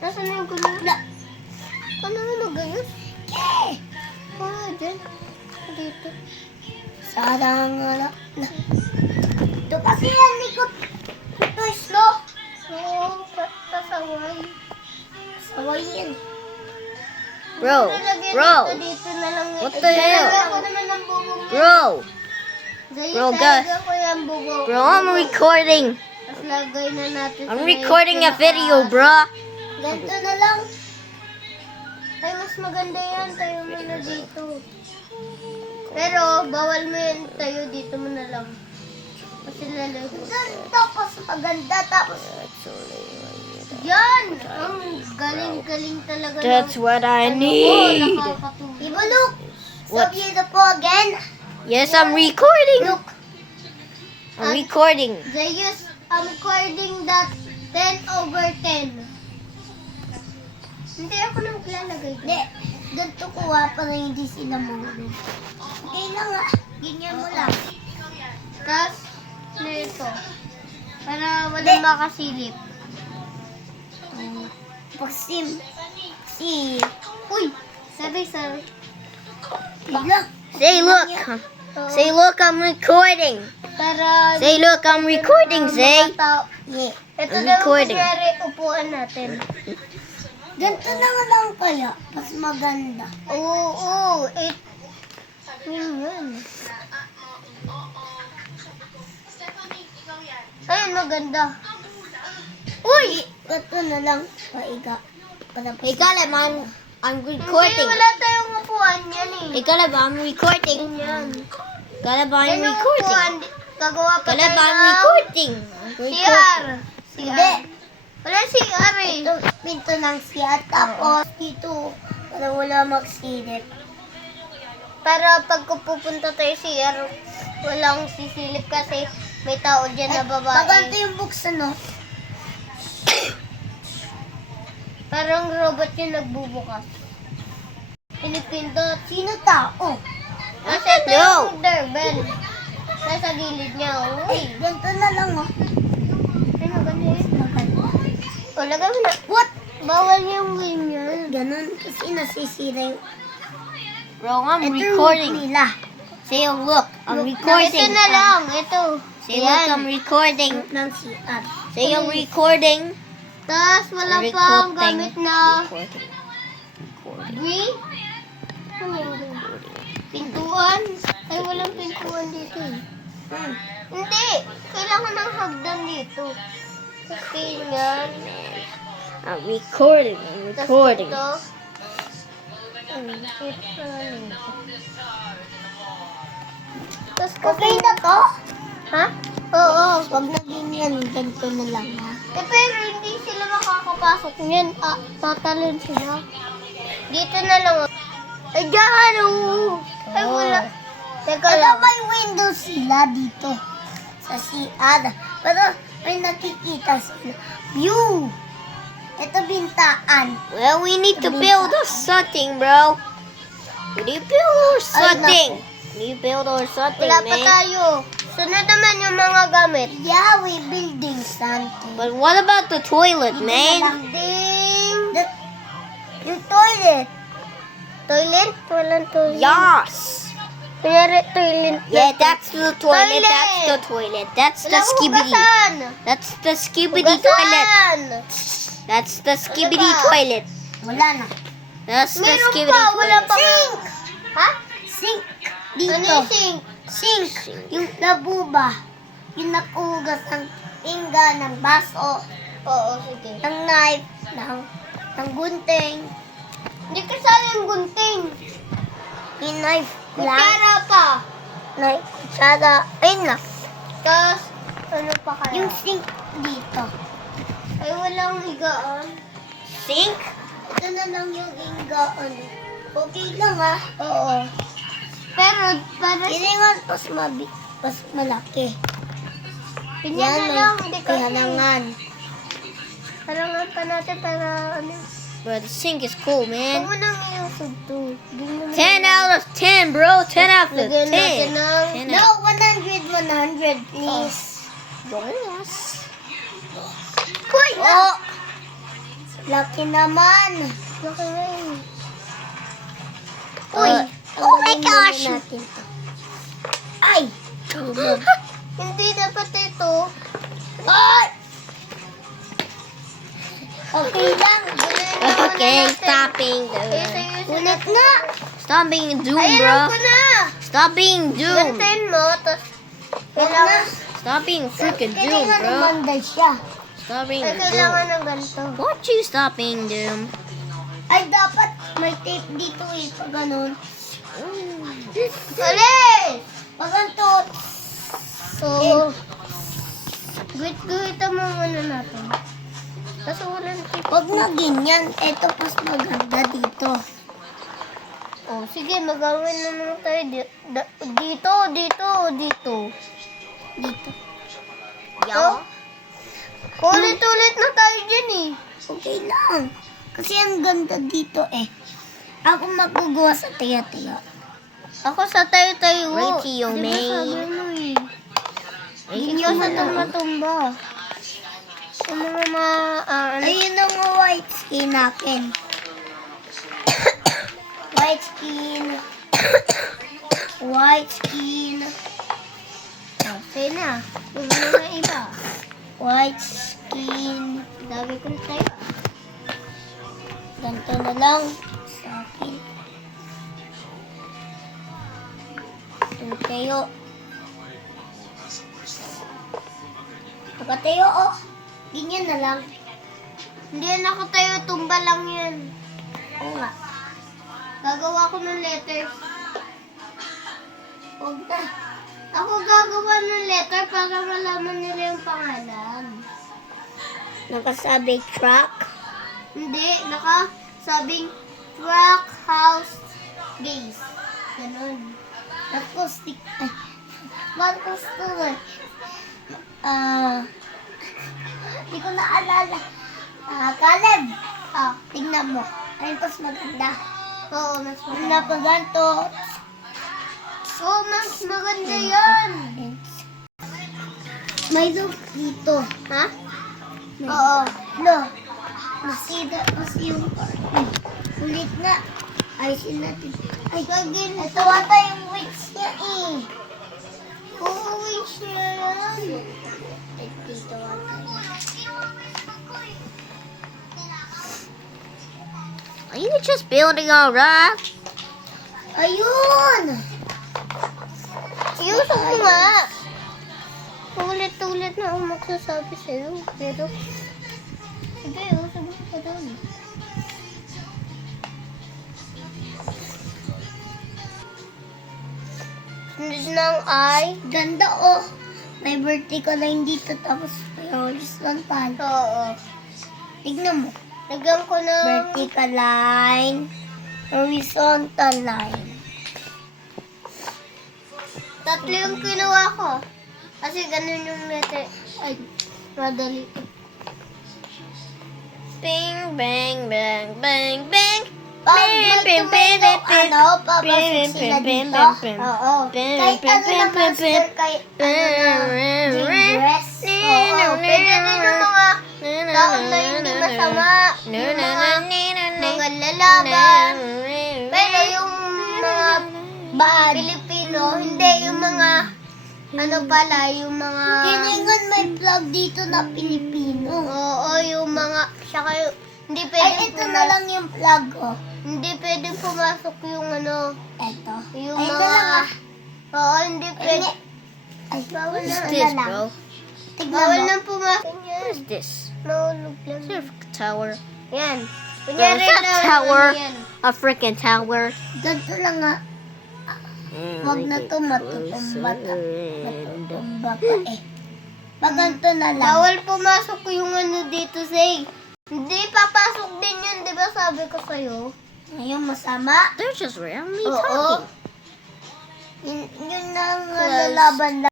Nasaan na yung gulay? Ano na mag-ayos? Dyan. Dito. Sarang na. Ito kasi yan, likod. Ito, slow. Oo, pasaway. Saway yan. Bro, Dito na lang. What the hell? Lagay ko naman ng bubong. Bro, Zayn, Bro, lagay ko yung bubong. bro, I'm recording. Tapos lagay na natin. I'm sa recording a pinaka- video, bro. Ganito na lang. Ay, mas maganda yan. Tayo mo na dito. Pero, bawal mo yan. Tayo dito mo na lang. Kasi lalago. Ganito, pas maganda. Tapos, Yan! Ang galing-galing talaga. That's ng- what I ano ko, need. nakakatulong. Ibo, look. So What? beautiful again. Yes, I'm recording. Look. I'm recording. Zayus, I'm recording that 10/10. Hindi ako nang lalagay. Hindi. Ganito kuha para hindi sila mahulog. Okay lang ah. Ganyan mo lang. Tapos, nito. Para walang makasilip. Pagsim. Si. Uy! Sorry. Bigla. Say, look. Say, look, I'm recording. Para... Say, look, I'm recording, Zay. mga tao- Yeah. Ito I'm daw recording. kunyari upuan natin. Ganito na nga lang kaya. Mas maganda. Oo. Yun. Ayun, maganda. Uy! Ganito na lang. Paiga. Hey, Caleb, I'm Hindi, recording. wala tayong upuan yan eh. Hey, Caleb, I'm recording. Yan. Caleb, I'm Yan yung recording. upuan. Gagawa pa Caleb, tayo I'm ng recording. CR. Hindi. Wala CR eh. Ito, pinto ng siya. Tapos, dito. Para wala magsilip. Para pag pupunta tayo CR, walang sisilip kasi may tao dyan na babae. Maganto yung buksan, no? Parang robot yung nagbubukas. Pinipindot. Sino tao? Kasi ito yung doorbell. Nasa gilid niya. Uy. Ganito na lang, oh. Ano ganun? Maganda. O, lagay mo na. What? Bawal yung ganyan. Ganun kasi nasisira yung... Bro, I'm Ito yung recording. nila. Say, look, I'm Ito recording. na lang. Ito. Say, look, I'm recording. Ng CR. Say, I'm recording. Tapos wala I'm pang recording. gamit na Recording. green. Ano yung green? Pintuan. Ay, walang pintuan dito eh. Hindi. Kailangan ng hagdan dito. Kasi yan. I'm recording. I'm recording. Tapos Okay na to? Ha? Oo. Huwag na ganyan. Ganito na lang, ha? Pero hindi sila makakapasok niyan. Tatalon sila. Dito na lang. Ay, dyan. Ay, wala. Teka Pero lang. may window sila dito. Sa CR. Pero may nakikita sila. View! Ito bintaan. Well, we need to build something, bro. We need to build or something. We need to build or something, Wala pa man. tayo. Sunod naman yung mga gamit. Yeah, we building something. But what about the toilet, man? Ding! Yung toilet. Toilet? Walang toilet. Yes. Kunyari, toilet. Yeah, that's the toilet. Toilet. That's the toilet. That's the Walang skibidi. hugasan. That's the skibidi toilet. Hugasan. That's the skibidi Ano ba? toilet. Wala na. That's the Meron skibidi pa. Wala toilet. pa. Sink! Ha? Sink. Ano Dito. yung sink? Sink. Yung labuba. Yung nakugas ng pinggan, ng baso, Oo, sige. ng knife, ng gunting. Hindi kasali yung gunting. Yung knife lang. Kutsara pa. Knife, kutsara. Ayun na. Tapos, ano pa kaya? Yung sink dito. Ay, walang higaan. Sink? Ito na lang yung inggaan. Okay lang ha. Oo. Pero, para Hindi nga mas malaki. Ganyan na lang. Hindi kasi. Halangan. Harangan pa natin para ano. Bro, the sink is cool, Huwag man. mo nang iusog to. 10 out of 10, bro. 10 out of Lagyan natin 10. ng... 10 No, out. 100, please. Yes. Uy! Oh, Laki naman. Laki na yun. Uy! Oh my gosh! Ay! Hindi dapat ito. Ay! Okay lang. Okay, stopping Ulit na. Stop being doom, Ayan bro. ko na. Stop being doom. Gantayin mo, tapos Wag na. kailangan, Stop being freaking doom, Kailangan bro. naman siya. Stop being ay, doom. kailangan ng ganito. Won't you stop being doom? Ay, dapat may tape dito eh. Pag ganun. Ulit! Pag ganito. So, guhit-guhitan mo muna natin. Kasi walang tip. Pag na ganyan, ito mas maganda dito. Oh, sige, magawin naman tayo dito, dito. Dito. Oh, ulit-ulit na tayo dyan eh. Okay lang. Kasi ang ganda dito eh. Ako magagawa sa tiya-tiya. Ako sa tayo-tayo. Rachel, Di ba May. sabi mo eh? Hindi Rachel, sa tumba-tumba. Yung mga ano. Ayun ang white skin natin. White skin. White skin. Okay na. Yung mga iba. White skin. Dami ko na tayo. Ganito na lang sa akin. Tayo. Pagkatayo, oh. Ganyan na lang. Hindi yan ako tayo, tumba lang yan. Oo nga. Gagawa ko ng letters. Huwag na. Ako gagawa ng letter para malaman nila yung pangalan. Nakasabi truck. Hindi, nakasabing Rock House Base. Ganun. Tapos, Marcos to eh. Hindi ko naalala. Caleb. Tingnan mo. Ayun pas maganda. Oo, mas Ang maganda. napaganto. Oo, mas maganda yan. May look dito. Ha? May Oo. Lo. Kasi yung ulit na. Ayusin natin. Ay, Gagin. ito ata yung witch niya eh. Oo, wish niya yan. Dito ata yun. Are you just building all right? Ayun! Iusap mo nga. Ulit-ulit na ako magsasabi sa'yo. Pero, sige, iusap mo ka doon. Sunod ng I. Ganda oh. May birthday ko lang dito tapos may horizontal. Oo. Tignan mo. Lagyan ko ng... Vertical line. Horizontal line. Tatlo yung kinuha ko. Kasi ganun yung letter. Ay, madali. Bing, bang, bang, bang, bang. Pag may tumayong papasok sila dito. Oo. Kahit ano na master, kahit ano na dress. Oo, Pwede rin yung mga tao na hindi masama. Yung mga lalaban. Pero yung mga Bad. Pilipino, hindi yung mga ano pala, yung mga... Kiningan may vlog dito na Pilipino. Oo, yung mga... Saka yung... Hindi Ay, pwedeng ito na lang yung vlog oh. Hindi pwedeng pumasok yung ano... Ito. Yung Ay, ito mga... lang ah. Oo, hindi pwede. Ay, Bawal na. What's ano this, lang. bro? Tignan Bawal mo. nang pumasok yan. What is this? Nahulog lang. Is there a tower? Yan. Kunyari Is that na tower? ano yan. A freaking tower? Ganito lang ah. Wag na to matutumba ta. Matutumba pa eh. Pag ganito na lang. Bawal pumasok yung ano dito, Zay. Hindi, papasok din yun. Di ba sabi ko sa'yo? Ngayon masama. They're just randomly Oo. talking. Yun na ang Close. lalaban lang.